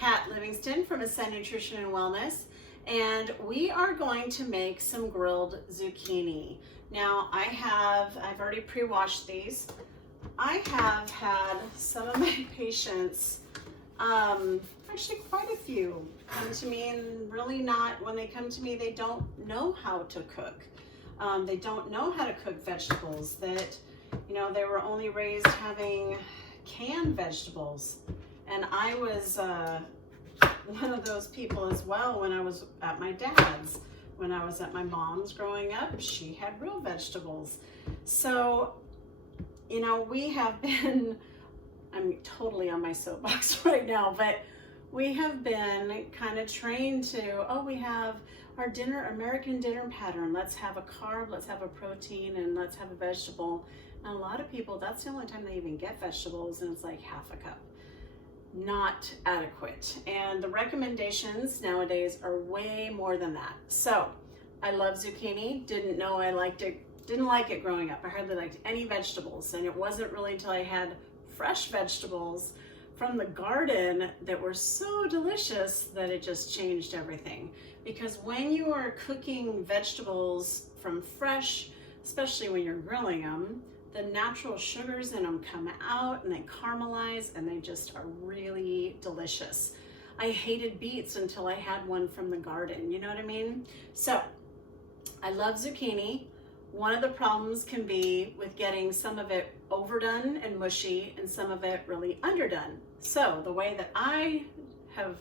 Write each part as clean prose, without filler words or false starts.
Kat Livingston from Ascend Nutrition and Wellness, and we are going to make some grilled zucchini. Now I've already pre-washed these. I have had some of my patients, actually quite a few, come to me and really not, when they come to me, they don't know how to cook. They don't know how to cook vegetables, that, you know, they were only raised having canned vegetables. And I was one of those people as well when I was at my dad's. When I was at my mom's growing up, she had real vegetables. So, you know, we have been, I'm totally on my soapbox right now, but we have been kind of trained to, oh, we have our American dinner pattern. Let's have a carb, let's have a protein, and let's have a vegetable. And a lot of people, that's the only time they even get vegetables, and it's like half a cup. Not adequate. And the recommendations nowadays are way more than that. So I love zucchini. Didn't know I liked it. Didn't like it growing up. I hardly liked any vegetables. And it wasn't really until I had fresh vegetables from the garden that were so delicious that it just changed everything. Because when you are cooking vegetables from fresh, especially when you're grilling them, the natural sugars in them come out and they caramelize and they just are really delicious. I hated beets until I had one from the garden, you know what I mean? So I love zucchini. One of the problems can be with getting some of it overdone and mushy and some of it really underdone. So the way that I have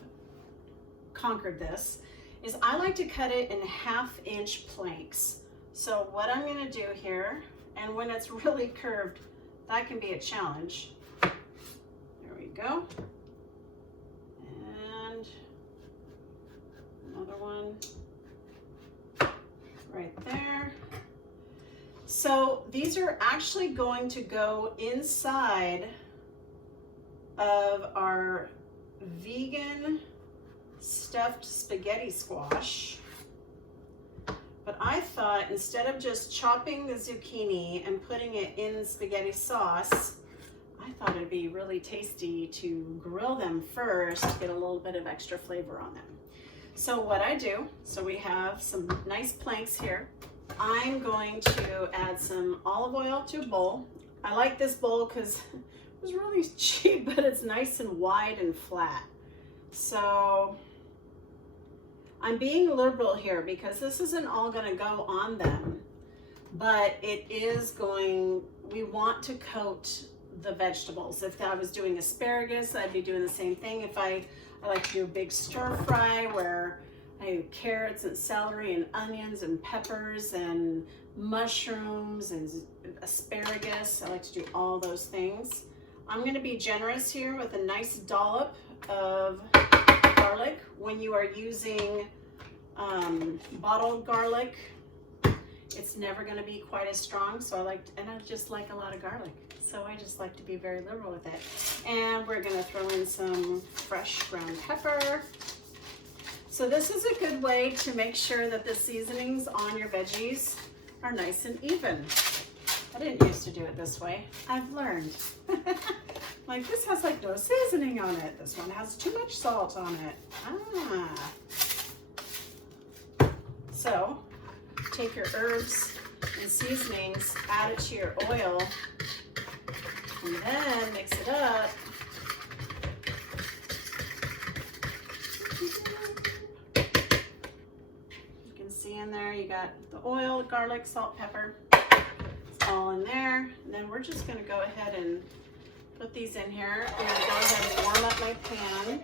conquered this is I like to cut it in 1/2-inch planks. So what I'm gonna do here, and when it's really curved, that can be a challenge. There we go. And another one right there. So these are actually going to go inside of our vegan stuffed spaghetti squash. But I thought instead of just chopping the zucchini and putting it in spaghetti sauce, I thought it'd be really tasty to grill them first to get a little bit of extra flavor on them. So what I do, so we have some nice planks here. I'm going to add some olive oil to a bowl. I like this bowl because it was really cheap, but it's nice and wide and flat. So I'm being liberal here because this isn't all going to go on them, but it is going, we want to coat the vegetables. If I was doing asparagus, I'd be doing the same thing. If I like to do a big stir fry where I have carrots and celery and onions and peppers and mushrooms and asparagus. I like to do all those things. I'm going to be generous here with a nice dollop of garlic. When you are using bottled garlic, it's never going to be quite as strong. So I just like a lot of garlic. So I just like to be very liberal with it. And we're going to throw in some fresh ground pepper. So this is a good way to make sure that the seasonings on your veggies are nice and even. I didn't used to do it this way. I've learned. Like this has like no seasoning on it. This one has too much salt on it. Ah. So take your herbs and seasonings, add it to your oil, and then mix it up. You can see in there you got the oil, garlic, salt, pepper. It's all in there. And then we're just going to go ahead and put these in here. I'm going to go ahead and warm up my pan.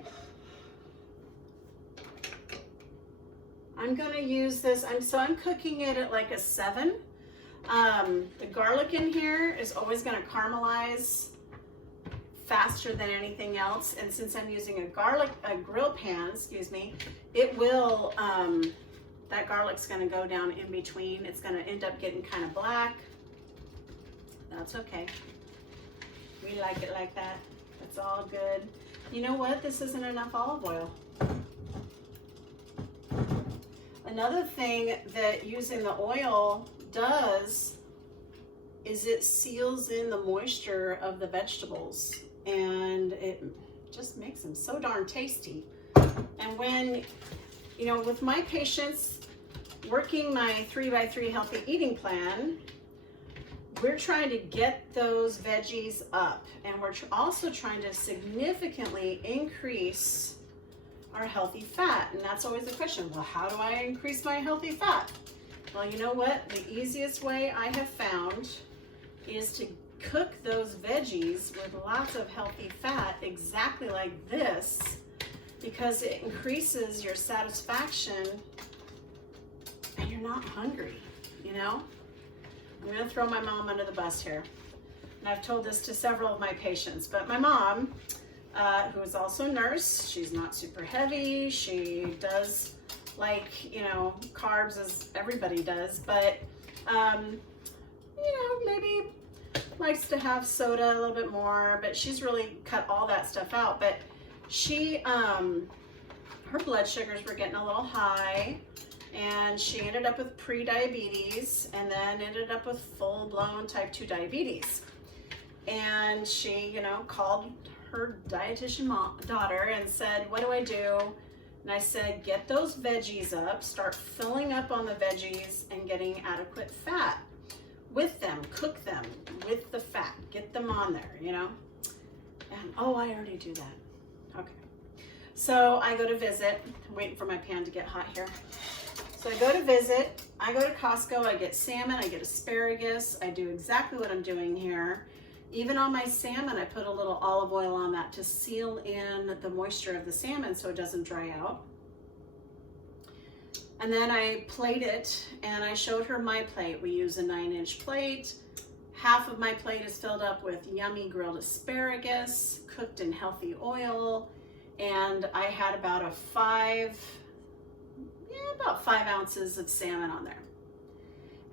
I'm going to use this, I'm cooking it at like a 7. The garlic in here is always going to caramelize faster than anything else, and since I'm using a grill pan, excuse me, it will, that garlic's going to go down in between. It's going to end up getting kind of black. That's okay. We like it like that. That's all good. You know what? This isn't enough olive oil. Another thing that using the oil does is it seals in the moisture of the vegetables, and it just makes them so darn tasty. And when, you know, with my patients working my 3x3 healthy eating plan, we're trying to get those veggies up, and we're also trying to significantly increase our healthy fat. And that's always the question, well, how do I increase my healthy fat? Well, you know what? The easiest way I have found is to cook those veggies with lots of healthy fat exactly like this, because it increases your satisfaction and you're not hungry, you know? I'm gonna throw my mom under the bus here. And I've told this to several of my patients, but my mom, who is also a nurse, she's not super heavy. She does like, you know, carbs as everybody does, but, you know, maybe likes to have soda a little bit more, but she's really cut all that stuff out. But she, her blood sugars were getting a little high, and she ended up with pre-diabetes, and then ended up with full-blown type 2 diabetes. And she, you know, called her dietitian daughter and said, what do I do? And I said, get those veggies up, start filling up on the veggies and getting adequate fat with them, cook them with the fat, get them on there, you know? And, oh, I already do that. Okay. So I go to visit, I'm waiting for my pan to get hot here. So I go to visit, I go to Costco, I get salmon, I get asparagus, I do exactly what I'm doing here. Even on my salmon, I put a little olive oil on that to seal in the moisture of the salmon so it doesn't dry out. And then I plate it, and I showed her my plate. We use a 9-inch plate. Half of my plate is filled up with yummy grilled asparagus, cooked in healthy oil, and I had about 5 ounces of salmon on there.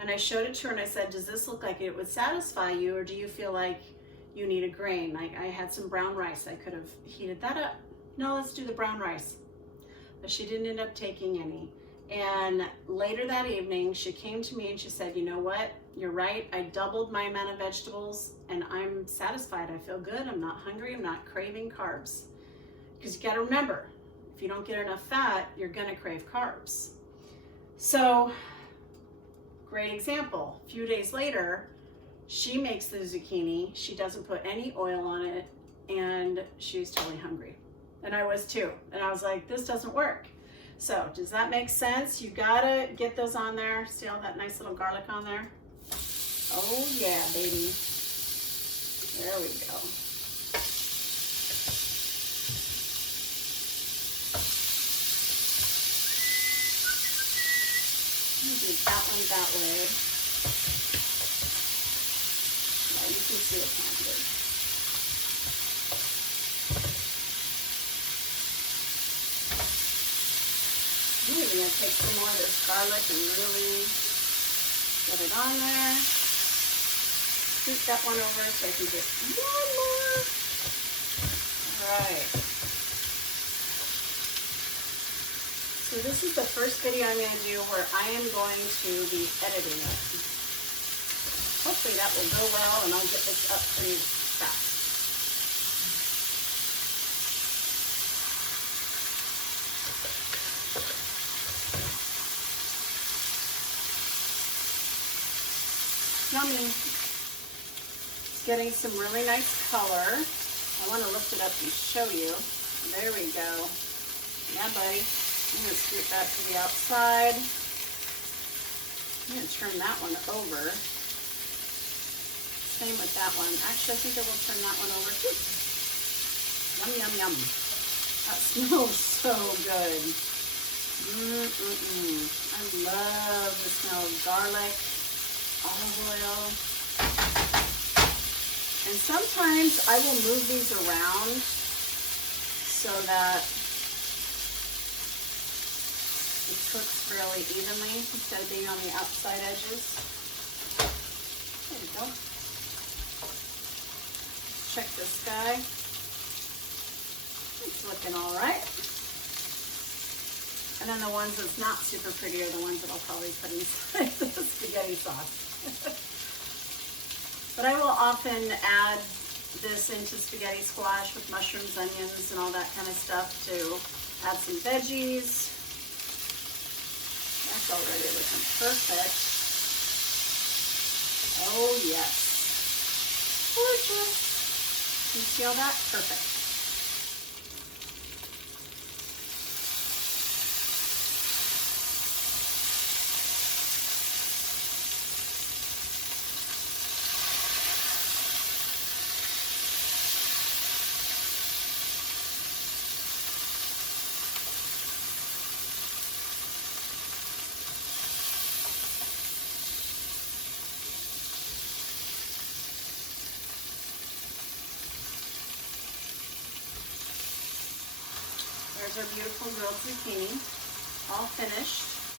And I showed it to her and I said, does this look like it would satisfy you, or do you feel like you need a grain? I had some brown rice. I could have heated that up. No, let's do the brown rice. But she didn't end up taking any. And later that evening, she came to me and she said, you know what? You're right. I doubled my amount of vegetables and I'm satisfied. I feel good. I'm not hungry. I'm not craving carbs. Because you got to remember, if you don't get enough fat, you're going to crave carbs. So, great example. A few days later, she makes the zucchini. She doesn't put any oil on it, and she's totally hungry. And I was too. And I was like, this doesn't work. So, does that make sense? You gotta get those on there. See all that nice little garlic on there? Oh yeah, baby. There we go. Do that one that way. Yeah, you can see it handed. I'm even going to take some more of this garlic and really get it on there. Scoot that one over so I can get one more. All right. So this is the first video I'm going to do where I am going to be editing it. Hopefully that will go well and I'll get this up pretty fast. Yummy. It's getting some really nice color. I want to lift it up and show you. There we go. Yeah, buddy. I'm going to scoot that to the outside. I'm going to turn that one over. Same with that one. Actually, I think I will turn that one over too. Yum, yum, yum. That smells so good. I love the smell of garlic, olive oil. And sometimes I will move these around so that it cooks fairly evenly instead of being on the outside edges. There we go. Let's check this guy. It's looking all right. And then the ones that's not super pretty are the ones that I'll probably put inside the spaghetti sauce. But I will often add this into spaghetti squash with mushrooms, onions, and all that kind of stuff to add some veggies. That's already looking perfect. Oh yes. Gorgeous. You see all that? Perfect. There's our beautiful grilled zucchini, all finished.